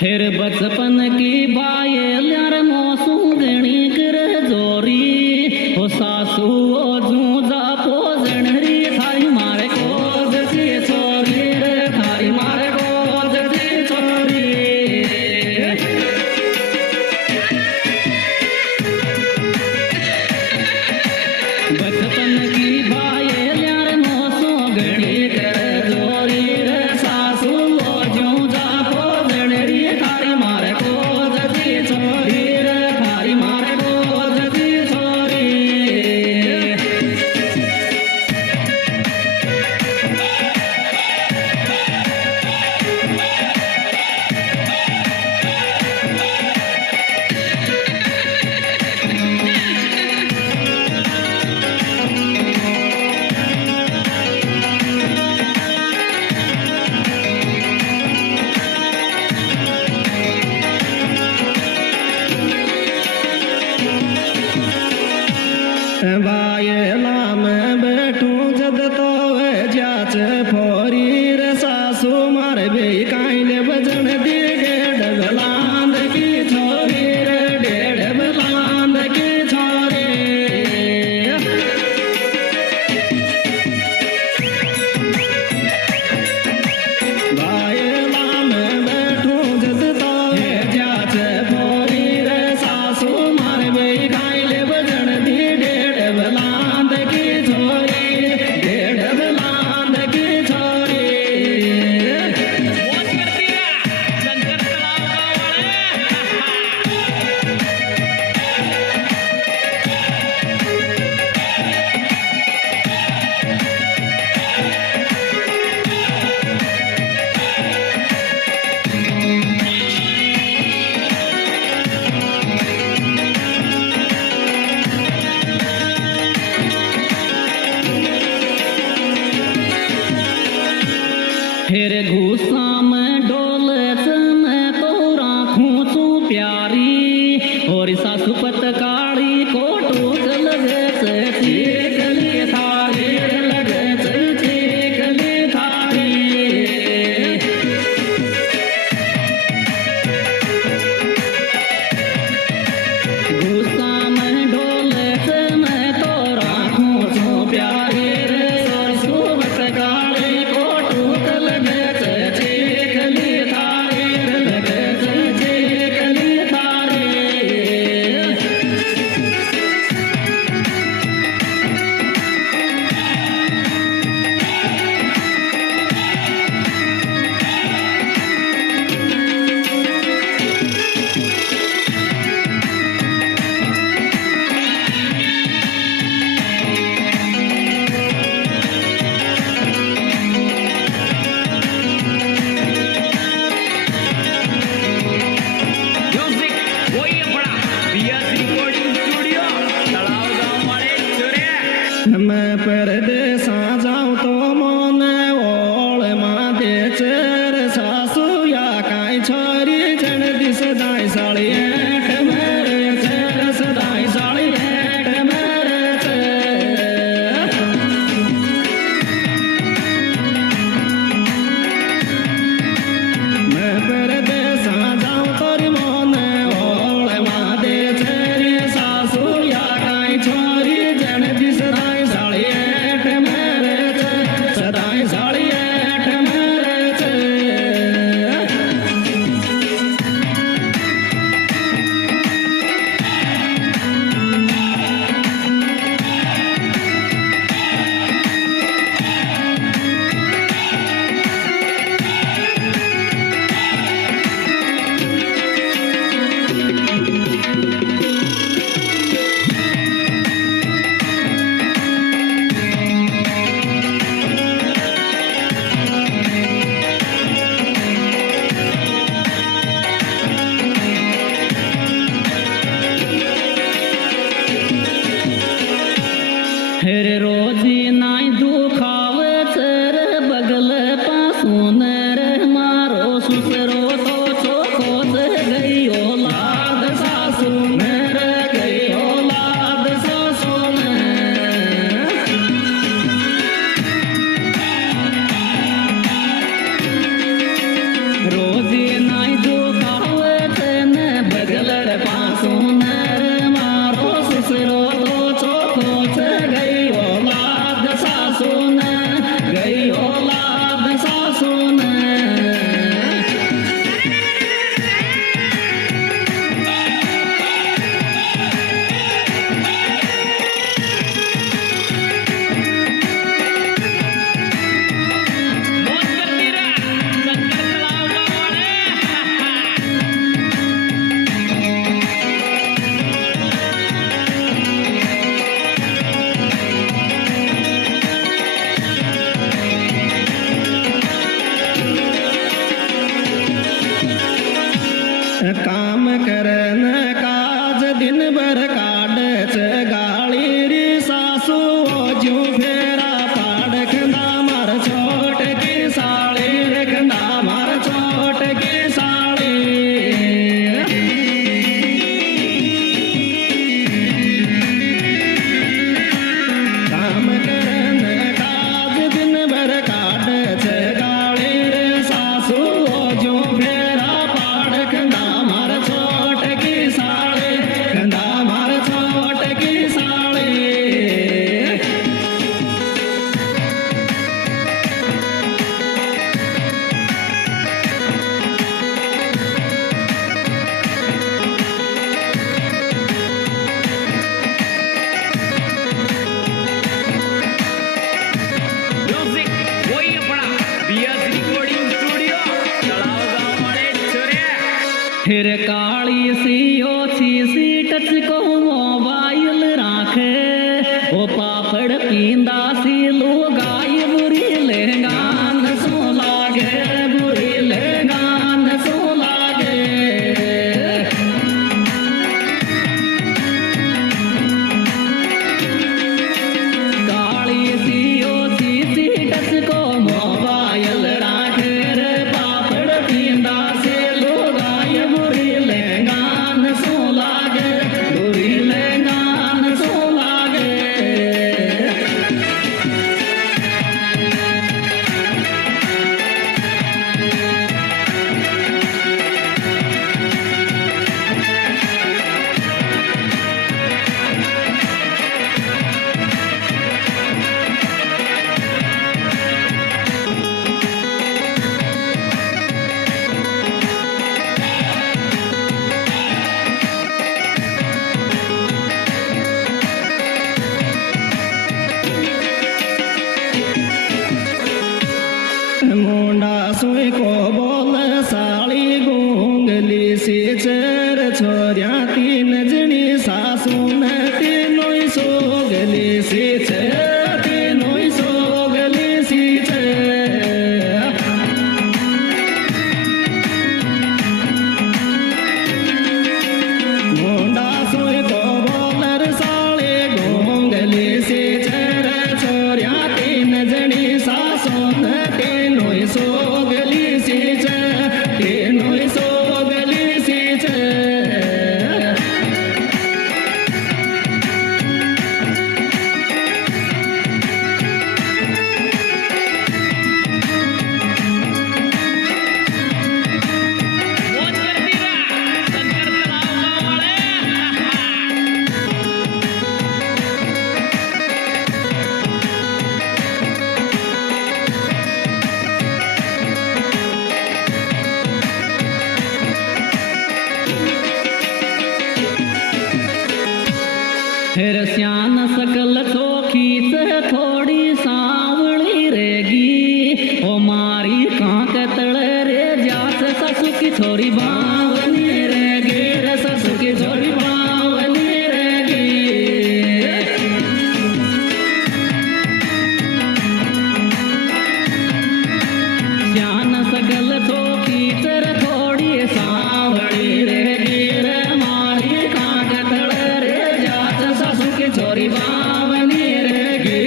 फिर बचपन की बायल यार मौसू गणी कर जोरी हो सासू ओ जूजा पोजणरी थारी मारे कोज की छोरी रे थारी मारे कोज की छोरी बचपन की बायल यार मौसू गणी कर जोरी रे सासू ओ जूजा पोजणरी थारी मारे कोज की छोरी रे थारी मारे कोज की छोरी बायला में बैठूं जद तो जाच फोरी रे सासू मारे बे काइले बजन दी डेढ़ बलांद की छोरी रे डेढ़ बलांद की छोरी बायला में बैठूं जद तो जाच फोरी रे सासू मारे बे काइले बजन दी बलांद की छोरी डेढ़ बलांद की छोरी बहुत करती है शंकर तलाव फिर घूसा में डोलच में तो राखूं चू प्यारी और सासू पत काली कोटू लगे चीकली थारी लगे चीकली थारी घूसा में डोलच में तो राखूं चू प्यारी रे सासू पत काली कोटू लगे चीकली थारी लगे चीकली थारी मैं परदेसा जाऊं तो मोने ओळ मादे चेर सासू या काई छोरी जन दिस दाई साड़ी एठ मेरे चेर सदाई साड़ी एठ मेरे चेर मैं परदेसा जाऊं तोरी मोने ओळ मादे चेर सासू या काई छोरी जन दिस दाई साड़ी एठ फिर रोजी नाई दुखावे चर बगल पासून रे मारो सुसरो सोचो खोज गई औलाद सासून रे गई औलाद सासून रोजी नाई दुखावे चन बगल पासून रे मारो सुसरो सोचो खोज गई औलाद सासून गई औलाद सासून काम करन काज दिन भर काढच गाळी री सासू जो फेरा पाड खंदा मार छोट की साळी रे खंदा मार छोट की साळी काम करन काज दिन भर काढच गाळी रे सासू जो फेरा पाड खंदा मार छोट की साळी खंदा मार छोट की साळी म्युझिक कोईपणा बीएस रिकॉर्डिंग स्टुडिओ तळावगाव मळे चोरे फिर काली सी ओछी सी टच को मोबाइल राखे ओ पापड़ पींदा सी लुगाई बुरी लेगान सो लागे बुरी लेगान सो लागे काली सी ओछी सी टच को मोबाइल राखे रे पापड़ पींदा सी लुगाई बुरी लेगान सो लागे बुरी लेगान सो लागे मुंडा सोई को बोल साली गूंगली सी चर छोरिया तीन जनी सासून तीनों सोगली सी चर तीनों सोगली सी चर मुंडा सोई को बोलर साली गूंगली सी चर छोरिया तीन जनी सासून तीनों सोगली सी चर तीनों सोगली सी चर मोज करती रा शंकर तळावगाव मळे फिर श्यान सकल चोखी से थोड़ी सांवली रेगी ओ मारी कांक तले रे जात ससु की छोरी बावनी रेगी रे ससु की छोरी बावनी रेगी श्यान सकल चोखी तर थोड़ी सांवली रेगी रे मारी कांक तले रे जात ससु की छोरी बावनी रेगी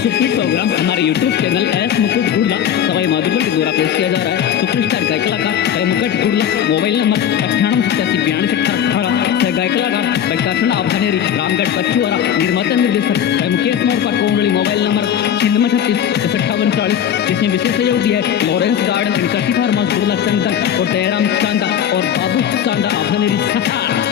सुपरहिट प्रोग्राम हमारे यूट्यूब चैनल एस मुकुट गुड़ला सवाई माधोपुर के द्वारा पेश किया जा रहा है। सुपरस्टार गायक कलाकार है मुकुट गुड़ला। मोबाइल नंबर 98 गायक कलाकार प्रकाशन आभानेरी रामगढ़ पचुआरा। निर्माता निर्देशक है मुकेश मोरपा कोंडली। मोबाइल नंबर 56 जिसमें विशेष सहयोग दिया है लॉरेंस गार्डन निकासी फार्म हाउस गुड़ला चंदन और दयाराम चांदा और बाबू चांदा आभानेरी सहार।